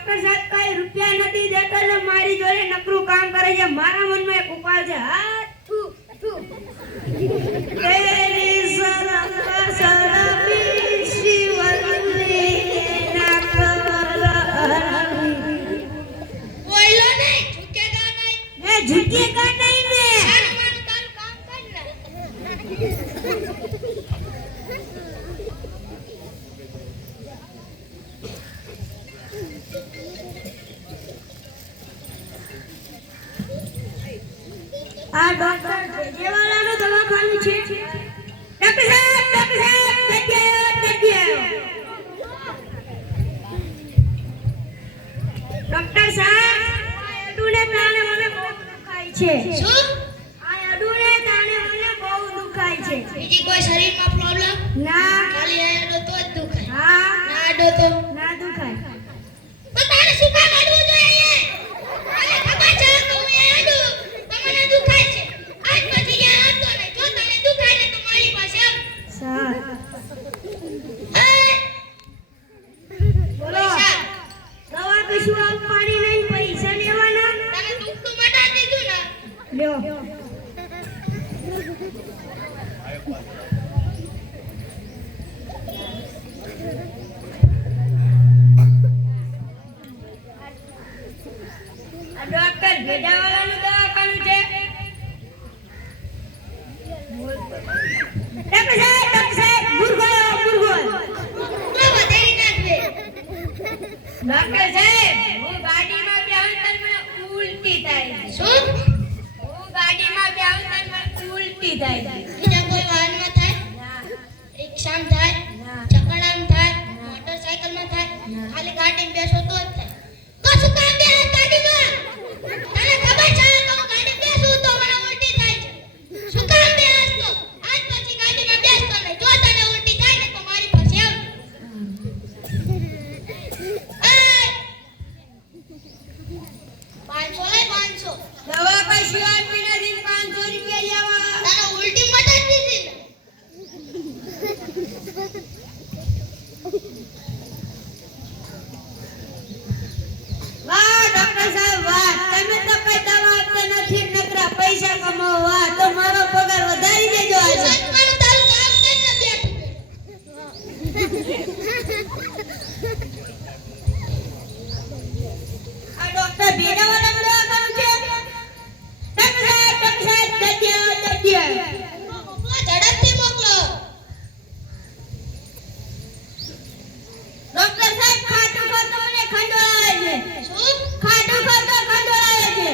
Doctor સાહેબ કઈ રૂપિયા નથી દેતા ને મારી જોડે નકરું કામ કરે છે. મારા મનમાં એક ઉપાય છે. હા થુ થુ તેરી સરમ સરમી શિવલ્લી ના કરહરી બોલો નહીં ઝુકેગા નહીં એ ઝુકેગા નહીં ને મારું તારું કામ કર ને. આ ડોક્ટર જેવાલાનું દવાખાનું છે. ડોક્ટર સાહેબ ડોક્ટર સાહેબ અડુને કારણે મને બહુ દુખાય છે. શું આ અડુને કારણે મને બહુ દુખાય છે. બીજી કોઈ શરીરમાં પ્રોબ્લેમ ના ખાલી આડો તો જ દુખાય હા ના આડો તો ના દુખાય. તો તારે શું કામ આડવું જોઈએ? મને ખબર છે કે હું એ આડું તો મને દુખાય છે. આજ પછી યા આડતો નહીં. જો તને દુખાય ને તો મારી પાસે આવ. સર એ, બોલો પૈસા. દવા કશું આપવાની નહીં, પૈસા લેવાના. તને દુખતું મટાડી દીધું ને. લ્યો આ ડોક્ટર ભેડાવાલાનું દવાખાનું છે. ડોક્ટર સાહેબ મુરગો તો વધારી નાખવે. ડોક્ટર સાહેબ હું ગાડીમાં બેહું તો મને ઉલટી થાય. શું હું ગાડીમાં બેહું તો મને ઉલટી થાય. બીજા કોઈ વાહનમાં થાય? ના રિક્ષામાં થાય? ના ચકડામાં થાય? મોટરસાઇકલમાં થાય? ખાલી ગાડીમાં બેસો તો જ થાય. તો શું કામ બેસે ગાડીમાં? તને ખબર છે કે હું ગાડીમાં બેસું તો મને ઉલટી થાય છે. શું કામ બેસ તો? આજ પછી ગાડીમાં બેસતો નહીં. જો તને ઉલટી થાય ને તો મારી પાસે આવ. એ 500 લઈ 500. દવા કશું આપી નથી, 500 રૂપિયા લેવા. તને ઉલટી મટાડી દીધી ને. વાહ ડોક્ટર સાહેબ વાહ, તમે તો કઈ દવા આપતા નથી, નકરા પૈસા કમાવો. વાહ, તો મારો પગાર વધારી દેજો આજે. સચમાનું તારું કામ કરીને બેઠું. આ ડોક્ટર ભેડાવાલાનું દવાખાનું છે. ડોક્ટર સાહેબ જલ્દી. મોકલો, ઝડપથી મોકલો. ડોક્ટર સાહેબ ખાટું ખાતો મને ખંડોળાવે છે. શું? ખાટું ખાતો ખંડોળાવે છે.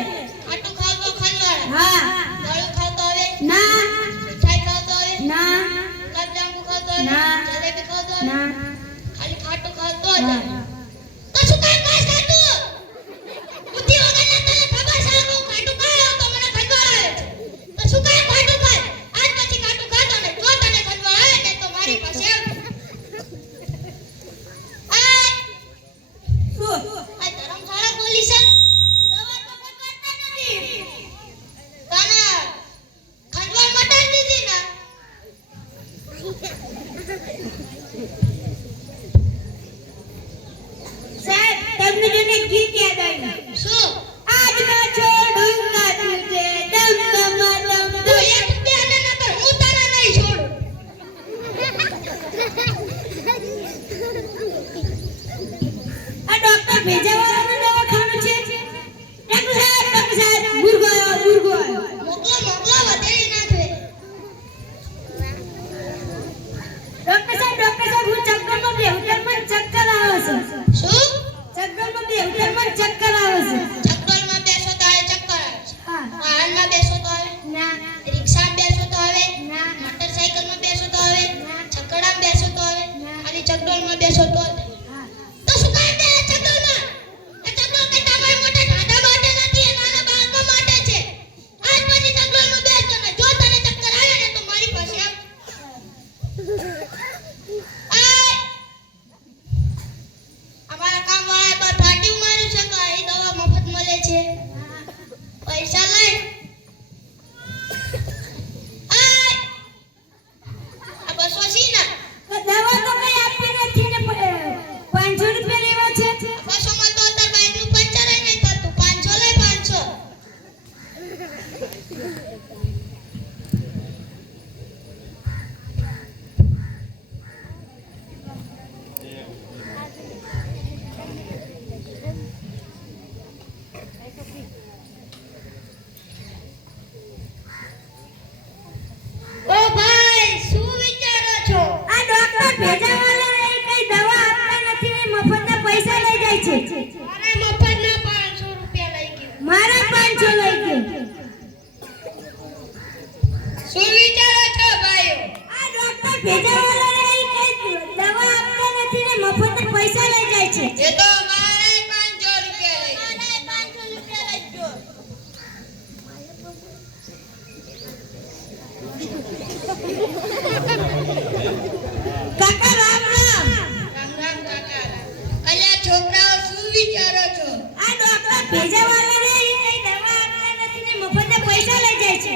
ખાટું ખાવ તો ખંડવાળા. હા ગળું ખાવ તો હવે? ના મીઠાઈ ખાવ તો હવે? ના ગુલાબજાંબુ ખાવ તો હવે? ના. જલેબી ખાવ તો હવે? ના ખાલી ખાટું ખાવ તો જ ના. હવે. તો શું કામ ખાસ ખાટું? બુદ્ધિ વગરના તને ખબર છે કે હું ખાટું ખાવ તો મને ખંડવાળા આવે છે. તો શું કામ ખાટું ખાય? આજ પછી ખાટું ખાતો નહીં. જો તને ખંડવાળા આવે ને તો મારી પાસે આવ. આ શું ધર્મશાળા પોલીસ છે? દવા તો કોઈ કરતા નથી. તને ખંડવાળ મટાડી દીધી ને. સાહેબ તમને જોઈને ગીત યાદ આવ્યું. શું? આજનો છોડુંગા તુજે દમ દમ દમ તું દમ. એક બે ને નકર હું તને નહીં છોડું. આ ડોક્ટર ભેજાવાલાનું દવાખાનું છે. ડોક્ટર સાહેબ મુરગો મોકલો મોકલો વધારી નાખવે. ડોક્ટર સાહેબ હું ચક્કરમાં બેહું તો મને ચક્કર આવે છે. શું? ચક્કરમાં બેહું તો મને ચક્કર આવે છે. ચક્કરમાં બેસો તો આવે ચક્કર આવે છે. હા વાહનમાં બેસો તો આવે? ના રિક્ષામાં બેસો તો આવે? ના મોટરસાઇકલમાં બેસો તો આવે? ચક્કડામાં બેસો તો આવે? ખાલી ચક્કરમાં બેસો તો જ આવે. હા તો શું કામ બે ચક્કરમાં? એ ચક્કર કઈ તમારા મોટા ઢાઢા માટે નથી, એ નાના બાળકો માટે છે. આજ પછી ચક્કરમાં બેસતો નહીં. જો તને ચક્કર આવે ને તો મારી પાસે આવ. આય! અમારા કામવાળાએ તો ઠાઠિયું માર્યું છે કે અહીં દવા મફત મળે છે. પૈસા લઈ. આય! આ 200 છે ને? તો દવા તો કઈ આપી નથી ને ભેજાવાળા એ કઈ દવા આપતા નથી ને મફતના પૈસા લઈ જાય છે. મારે મફતના 500 રૂપિયા લઈ ગયો. મારા 500 લઈ ગયો. શું વિચારો છો ભાઈઓ? આ ડોક્ટર ભેજાવાળા એ કઈ દવા આપતા નથી ને મફતના પૈસા લઈ જાય છે. એ તો મારે 500 રૂપિયા લઈ ગયો. મારે 500 રૂપિયા લઈ ગયો. કાકા રામ રામ. રામ રામ કાકા. અલ્યા છોકરાઓ શું વિચારો છો? આ ડોક્ટર ભેજાવાળા એ કઈ દવા આપતા નથી ને મફતના પૈસા લઈ જાય છે.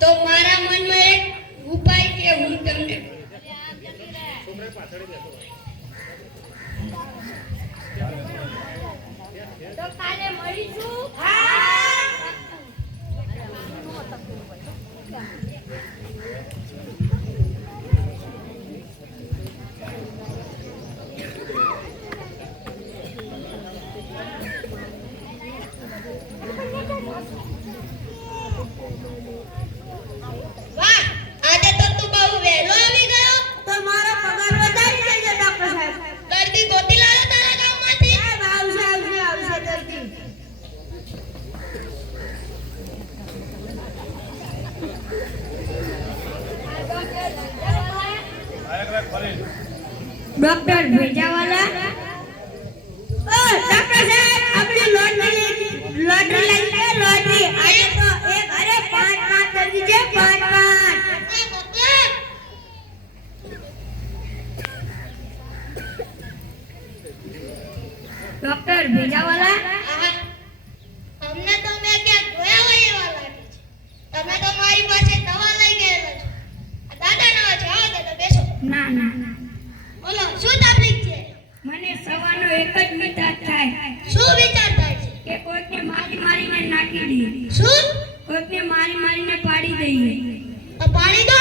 તો મારા મનમાં એક ઉપાય છે, હું તમને તો કાલે મળીશું. હા. વાહ, આજે તો તું બહુ વહેલો આવી ગયો. તો મારો પગાર વધારી દેજો ડોક્ટર સાહેબ. દર્દી ગોતી લાવો તારા ગામમાંથી. સાહેબ આવશે દર્દી. ડોક્ટર ભેજાવાલા. ઓ ડોક્ટર સાહેબ, આપણે લોટરી લાવી છે. લોટરી આજે તો એક અરે 5 દર્દી છે. 5. ડોક્ટર ભેજાવાલા. અમને તો મેં ક્યાંક જોયા હોય એવા લાગે છે. તમે તો મારી પાસે દવા લઈ ગયેલા છો. આ દાદા ના છે, આવો દાદા બેસો. ના ના ના, બોલો શું તકલીફ છે? મને સવારનો એક જ વિચાર થાય શું વિચાર થાય છે? કે કોઈકને મારીને નાખી દઈએ. શું? કોઈકને મારીને પાડી દઈએ. પાણી દો.